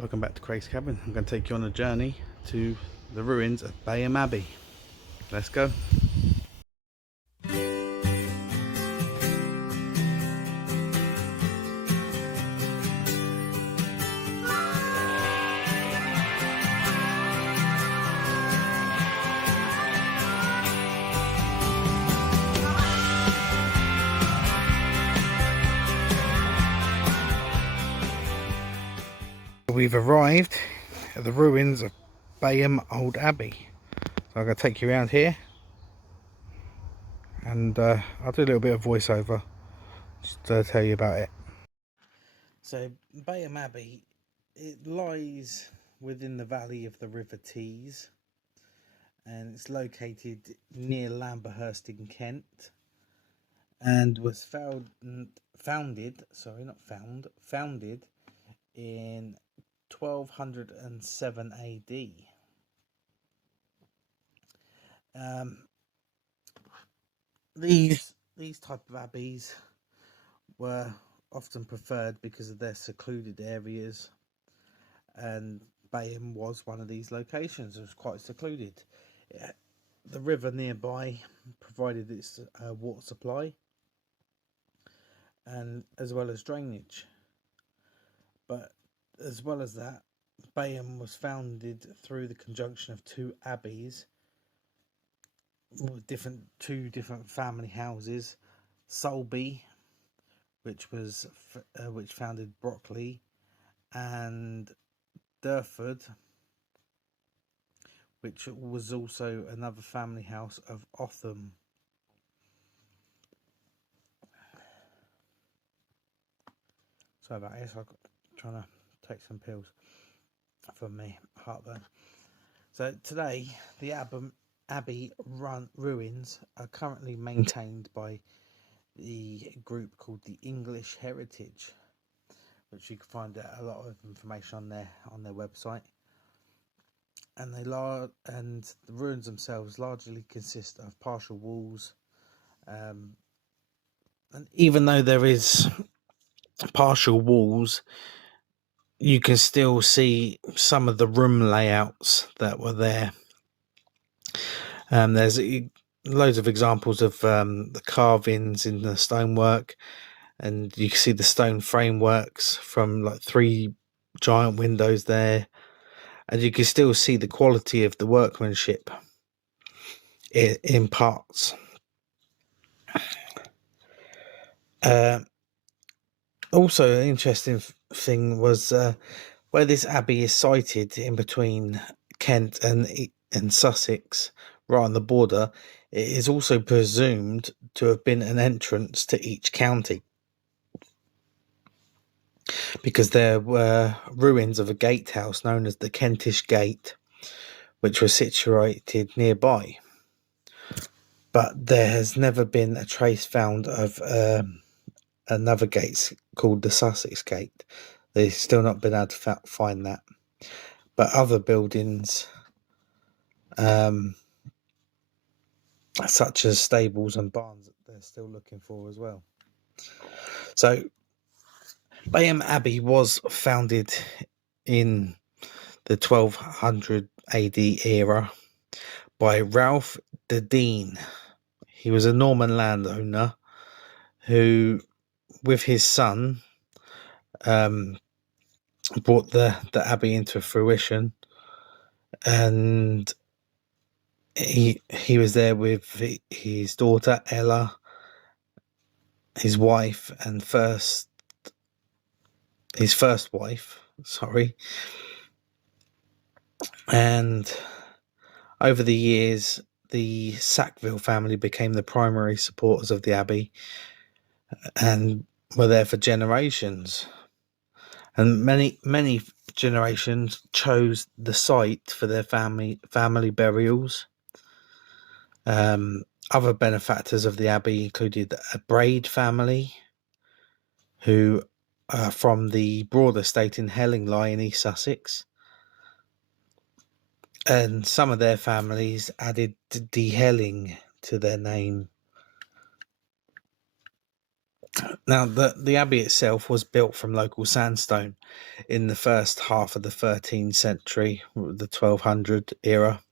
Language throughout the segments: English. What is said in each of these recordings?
Welcome back to Craig's Cabin. I'm going to take you on a journey to the ruins of Bayham Abbey. Let's go. We've arrived at the ruins of Bayham Old Abbey. So I'm going to take you around here and I'll do a little bit of voiceover just to tell you about it. So Bayham Abbey, it lies within the valley of the River Tees and it's located near Lamberhurst in Kent and was founded in 1207 AD. These type of abbeys were often preferred because of their secluded areas, and Bayham was one of these locations. It was quite secluded. The river nearby provided its water supply and as well as drainage. But as well as that, Bayham was founded through the conjunction of two abbeys with two different family houses: Sulby, which founded Brockley, and Durford, which was also another family house of Otham. Sorry about this, I'm trying to take some pills for me heartburn. So today the Abbey ruins are currently maintained by the group called the English Heritage, which you can find a lot of information on their website. And the ruins themselves largely consist of partial walls, and even though there is partial walls, you can still see some of the room layouts that were there. There's loads of examples of the carvings in the stonework, and you can see the stone frameworks from like 3 giant windows there, and you can still see the quality of the workmanship in parts. Also, an interesting thing was where this abbey is sited in between Kent and Sussex, right on the border. It is also presumed to have been an entrance to each county, because there were ruins of a gatehouse known as the Kentish Gate, which was situated nearby. But there has never been a trace found of another gate called the Sussex Gate. They've still not been able to find that. But other buildings, such as stables and barns, they're still looking for as well. So Bayham Abbey was founded in the 1200 AD era by Ralph de Dean. He was a Norman landowner who, with his son, brought the abbey into fruition, and he was there with his daughter Ella, his wife, and his first wife, and over the years the Sackville family became the primary supporters of the abbey and were there for generations. And many generations chose the site for their family burials. Other benefactors of the abbey included a Braid family, who are from the Broad estate in Hellingley in East Sussex, and some of their families added de Helling to their name. Now, the abbey itself was built from local sandstone in the first half of the 13th century, the 1200 era.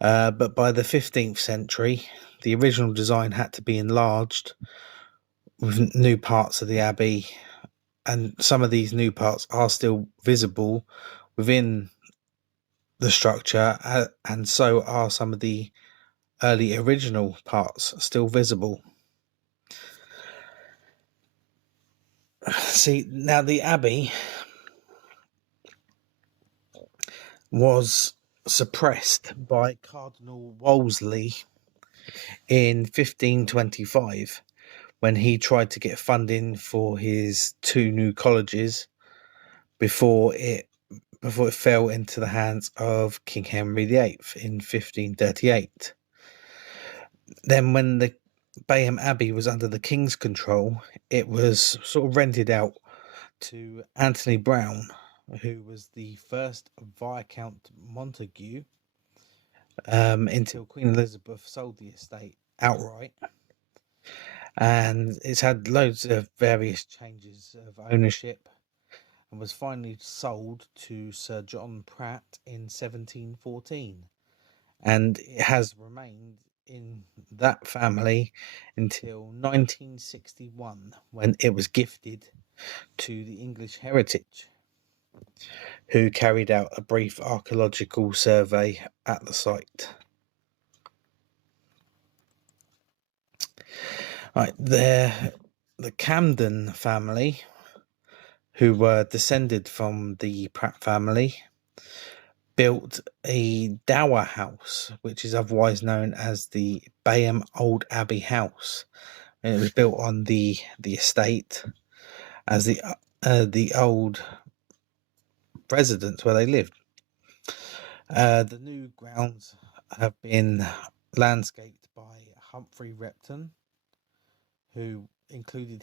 But by the 15th century, the original design had to be enlarged with new parts of the abbey, and some of these new parts are still visible within the structure, and so are some of the early original parts still visible. See, now the abbey was suppressed by Cardinal Wolsey in 1525 when he tried to get funding for his two new colleges before it fell into the hands of King Henry VIII in 1538. Then when the Bayham Abbey was under the King's control, it was sort of rented out to Anthony Brown, who was the first Viscount Montague, until Queen Elizabeth sold the estate outright. And it's had loads of various changes of ownership and was finally sold to Sir John Pratt in 1714. And it has remained in that family until 1961, when it was gifted to the English Heritage, who carried out a brief archaeological survey at the site. Right, the Camden family, who were descended from the Pratt family, built a dower house, which is otherwise known as the Bayham Old Abbey house, and it was built on the estate as the old residence where they lived. The new grounds have been landscaped by Humphry Repton, who included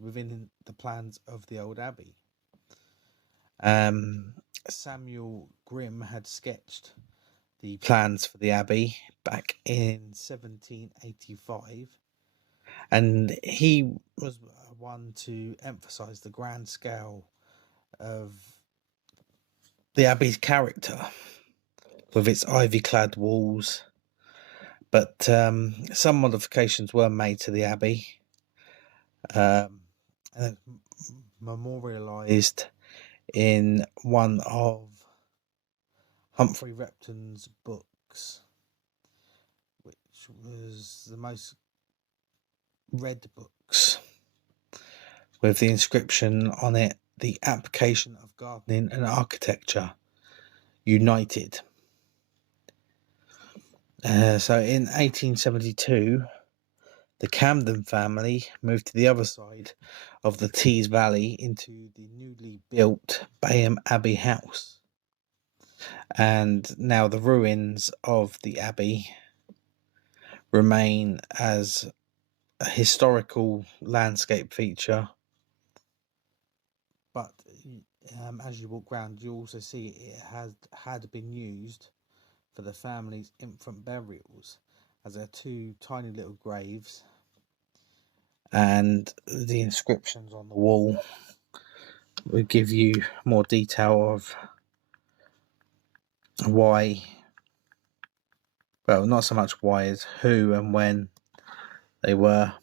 within the plans of the old abbey. Samuel Grimm had sketched the plans for the abbey back in 1785, and he was one to emphasize the grand scale of the abbey's character with its ivy-clad walls. But some modifications were made to the abbey, and memorialised in one of Humphry Repton's books, which was the most read books, with the inscription on it, "The application of gardening and architecture united." So in 1872, the Camden family moved to the other side of the Tees Valley into the newly built Bayham Abbey house. And now the ruins of the abbey remain as a historical landscape feature. But as you walk around, you also see it had been used for the family's infant burials, as there are two tiny little graves, and the inscriptions on the wall will give you more detail of why, well, not so much why as who and when they were.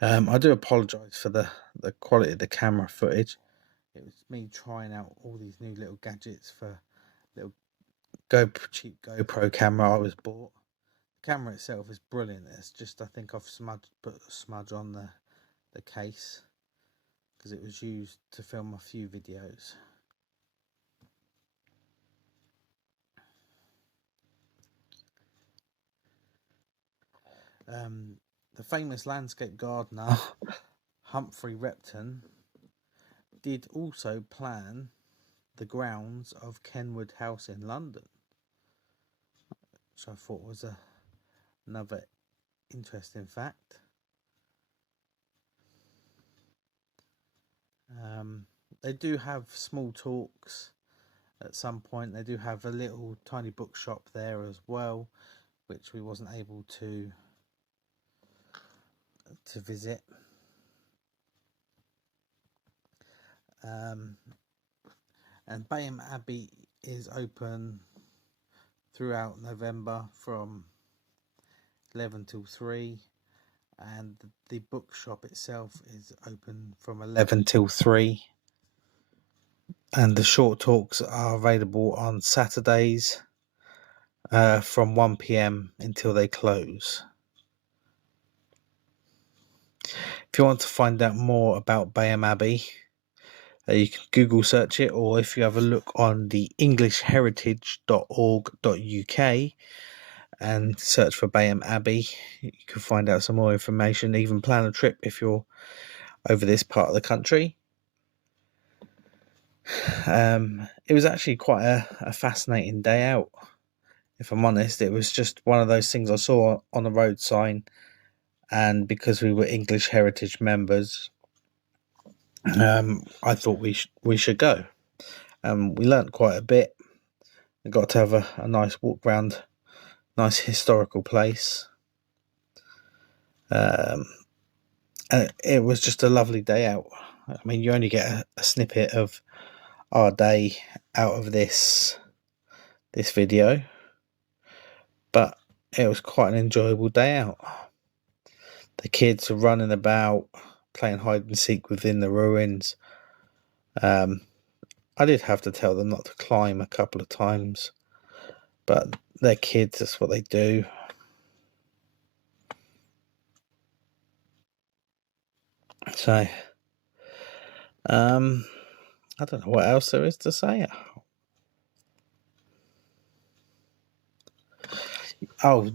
I do apologise for the quality of the camera footage. It was me trying out all these new little gadgets for little cheap GoPro camera I was bought. The camera itself is brilliant. It's just, I think I've put a smudge on the case because it was used to film a few videos. The famous landscape gardener Humphry Repton did also plan the grounds of Kenwood House in London, which I thought was another interesting fact. They do have small talks at some point. They do have a little tiny bookshop there as well, which we wasn't able to visit. And Bayham Abbey is open throughout November from 11 till 3, and the bookshop itself is open from 11 till 3, and the short talks are available on Saturdays from 1 p.m. until they close. If you want to find out more about Bayham Abbey, you can Google search it, or if you have a look on the englishheritage.org.uk and search for Bayham Abbey, you can find out some more information, even plan a trip if you're over this part of the country. It was actually quite a fascinating day out, if I'm honest. It was just one of those things I saw on the road sign, and because we were English Heritage members, I thought we should go. We learnt quite a bit. We got to have a nice walk around, nice historical place. And it was just a lovely day out. I mean, you only get a snippet of our day out of this video, but it was quite an enjoyable day out. The kids were running about, playing hide and seek within the ruins. I did have to tell them not to climb a couple of times, but they're kids, that's what they do. So, I don't know what else there is to say. Also,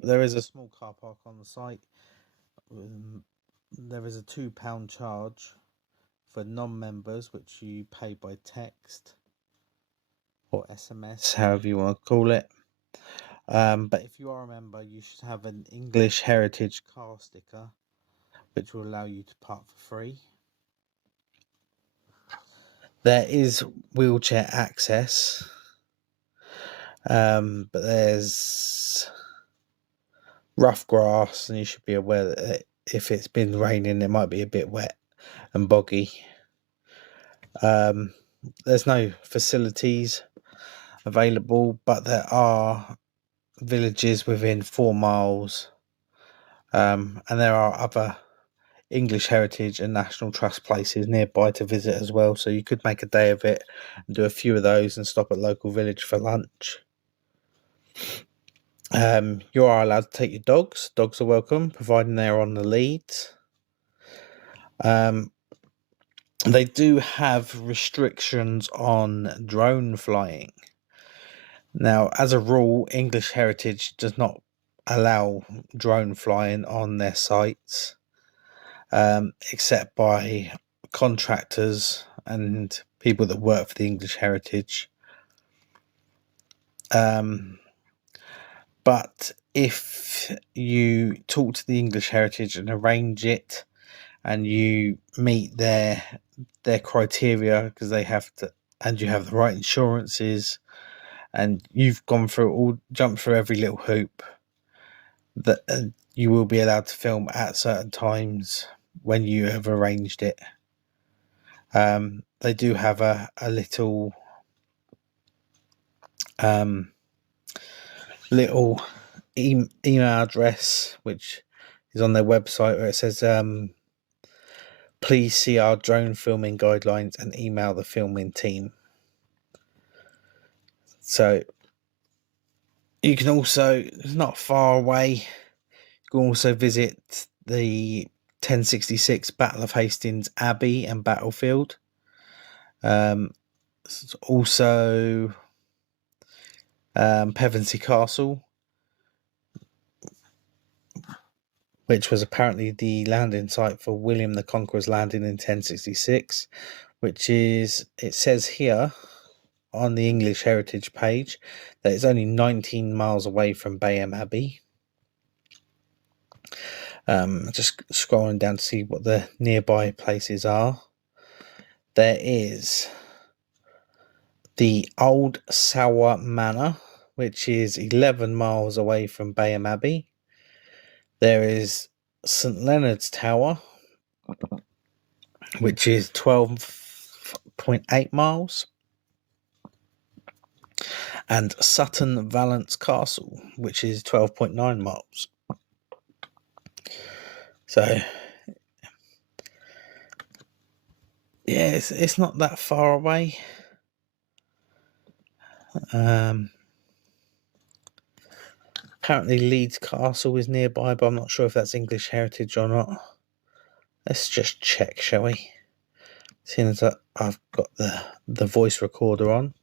there is a small car park on the site. There is a £2 charge for non-members, which you pay by text or SMS, however you want to call it. But if you are a member, you should have an English Heritage car sticker, which will allow you to park for free. There is wheelchair access, but there's rough grass, and you should be aware that if it's been raining, it might be a bit wet and boggy. There's no facilities available, but there are villages within 4 miles, and there are other English Heritage and National Trust places nearby to visit as well, so you could make a day of it and do a few of those and stop at local village for lunch. You are allowed to take your dogs. Dogs are welcome, providing they're on the leads. They do have restrictions on drone flying. Now, as a rule, English Heritage does not allow drone flying on their sites, except by contractors and people that work for the English Heritage. But if you talk to the English Heritage and arrange it, and you meet their criteria, because they have to, and you have the right insurances, and you've jumped through every little hoop, that you will be allowed to film at certain times when you have arranged it. They do have a little email address, which is on their website, where it says, please see our drone filming guidelines and email the filming team. So you can also, it's not far away, you can also visit the 1066 Battle of Hastings Abbey and Battlefield. Also Pevensey Castle, which was apparently the landing site for William the Conqueror's landing in 1066, which is, it says here on the English Heritage page, that it's only 19 miles away from Bayham Abbey. Just scrolling down to see what the nearby places are. There is the Old Sour Manor, which is 11 miles away from Bayham Abbey. There is St Leonard's Tower, which is 12.8 miles. And Sutton Valence Castle, which is 12.9 miles. So, yeah, it's not that far away. Apparently Leeds Castle is nearby, but I'm not sure if that's English heritage or not. Let's just check, shall we? Seeing as I've got the voice recorder on.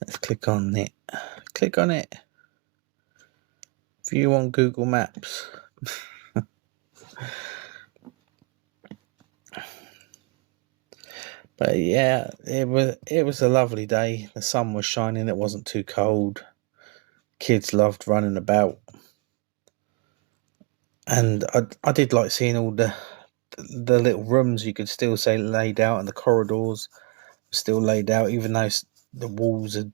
Let's click on it. Click on it. View on Google Maps. But yeah, it was a lovely day. The sun was shining. It wasn't too cold. Kids loved running about, and I did like seeing all the little rooms you could still say laid out, and the corridors were still laid out, even though the walls had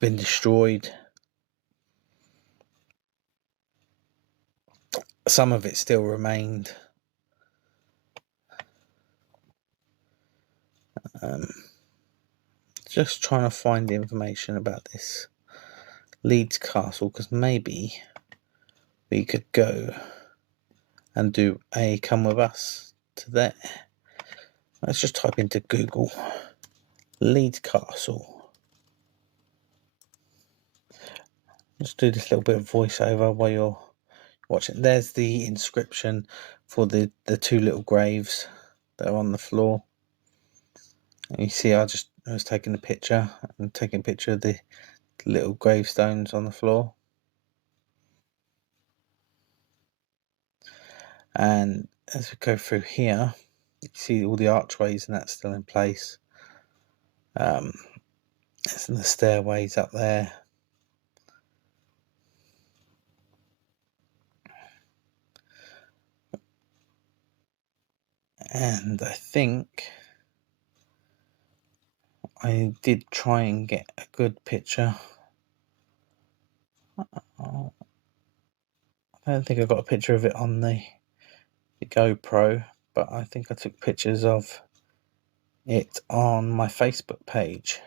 been destroyed. Some of it still remained. Just trying to find the information about this Leeds Castle, because maybe we could go and do a come with us to there. Let's just type into Google Leeds Castle. Let's do this little bit of voiceover while you're watching. There's the inscription for the two little graves that are on the floor. And you see, I was taking a picture. I'm taking a picture of the little gravestones on the floor. And as we go through here, you see all the archways and that's still in place. There's the stairways up there. And I think I did try and get a good picture. I don't think I got a picture of it on the GoPro, but I think I took pictures of it on my Facebook page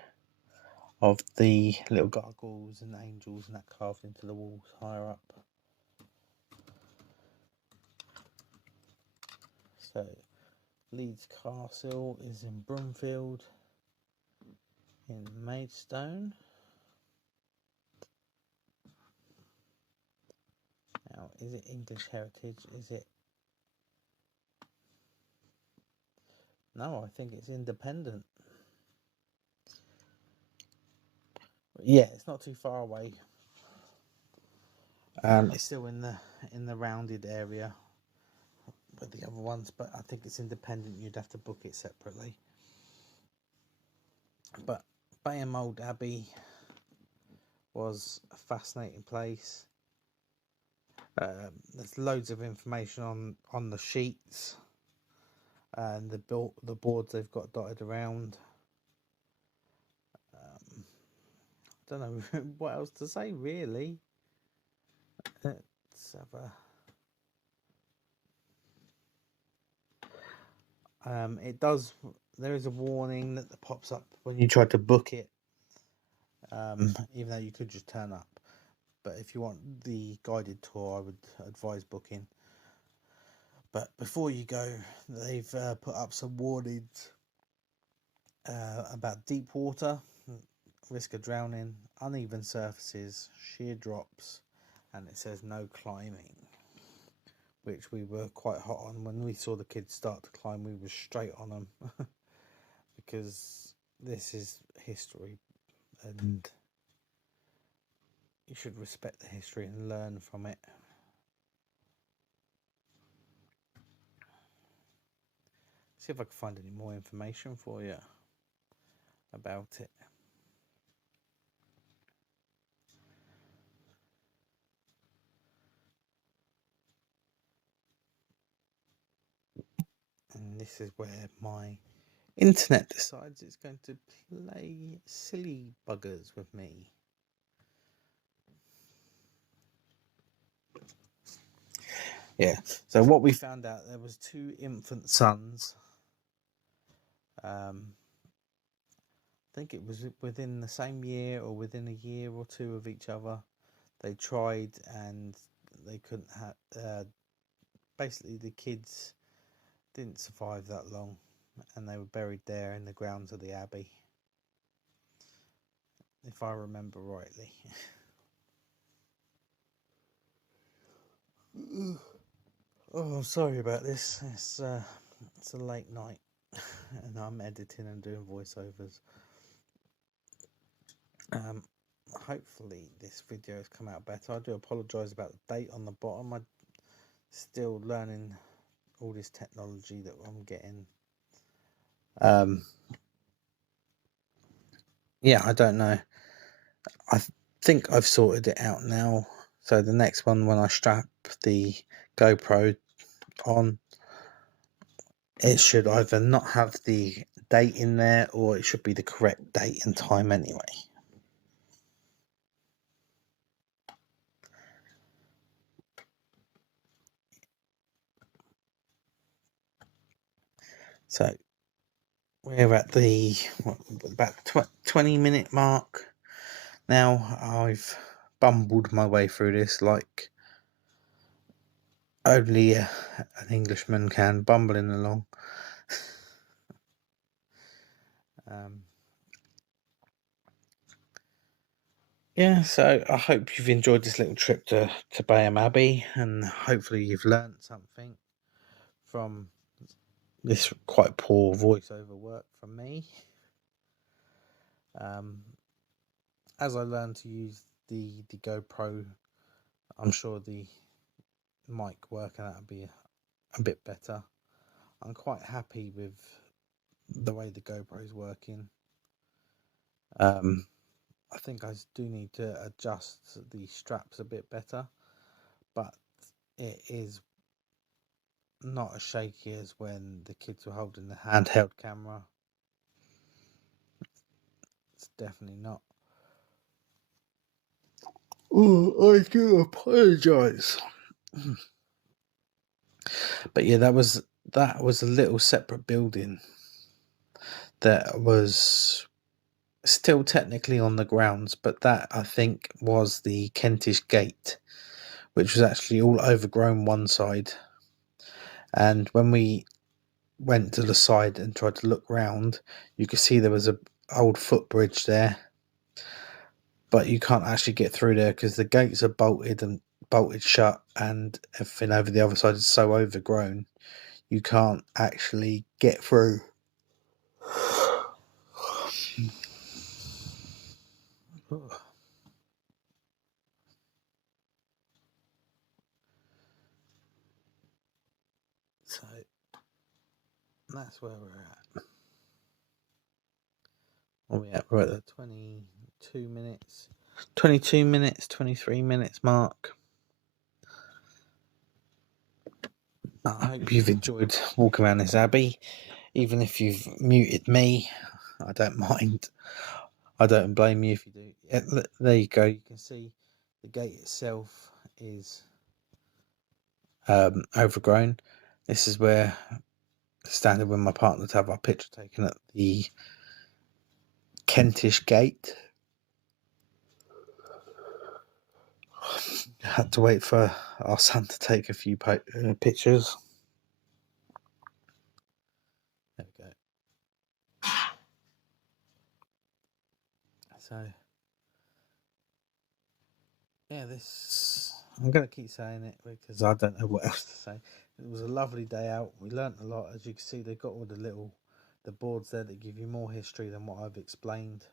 of the little gargoyles and angels and that carved into the walls higher up. So Leeds Castle is in Broomfield in Maidstone. Now, is it English heritage? Is it? No, I think it's independent. Yeah, it's not too far away. It's still in the rounded area with the other ones, but I think it's independent. You'd have to book it separately. But Bayham Old Abbey was a fascinating place. There's loads of information on the sheets and the boards they've got dotted around. I don't know what else to say, really. Let's have there is a warning that pops up when you try to book it, even though you could just turn up. But if you want the guided tour, I would advise booking. But before you go, they've put up some warnings about deep water, risk of drowning, uneven surfaces, sheer drops, and it says no climbing, which we were quite hot on. When we saw the kids start to climb, we were straight on them because this is history and you should respect the history and learn from it. See if I can find any more information for you about it. and this is where my internet decides it's going to play silly buggers with me. Yeah, so what we found out, there was 2 infant sons. I think it was within the same year or within a year or 2 of each other. They tried and they couldn't have. Basically, the kids didn't survive that long, and they were buried there in the grounds of the abbey, if I remember rightly. Oh, sorry about this. It's a late night, and I'm editing and doing voiceovers. Hopefully this video has come out better. I do apologise about the date on the bottom. I'm still learning all this technology that I'm getting. Yeah, I don't know. I think I've sorted it out now. So the next one, when I strap the GoPro on, it should either not have the date in there, or it should be the correct date and time anyway. So we're at the about 20-minute mark now. I've bumbled my way through this like only an Englishman can, bumbling along. Yeah, so I hope you've enjoyed this little trip to Bayham Abbey, and hopefully you've learned something from this quite poor voiceover work from me. As I learn to use the GoPro, I'm sure the mic working out will be a bit better. I'm quite happy with the way the GoPro is working. I think I do need to adjust the straps a bit better, but it is not as shaky as when the kids were holding the handheld camera. It's definitely not. Oh, I do apologise. But yeah, that was a little separate building that was still technically on the grounds, but that, I think, was the Kentish gate, which was actually all overgrown one side. And when we went to the side and tried to look round, you could see there was a old footbridge there, but you can't actually get through there because the gates are bolted shut, and everything over the other side is so overgrown you can't actually get through. So that's where we're at. We're at the 22 minutes, 23 minutes mark. I hope you've enjoyed walking around this abbey. Even if you've muted me, I don't mind. I don't blame you if you do. Yeah, there you go. You can see the gate itself is overgrown. This is where standing with my partner to have our picture taken at the Kentish gate. Had to wait for our son to take a few pictures. There we go. So yeah, I'm going to keep saying it because I don't know what else to say. It was a lovely day out. We learnt a lot. As you can see, they've got all the boards there that give you more history than what I've explained.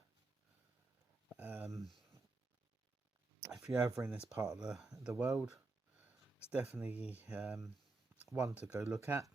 If you're ever in this part of the world, it's definitely one to go look at.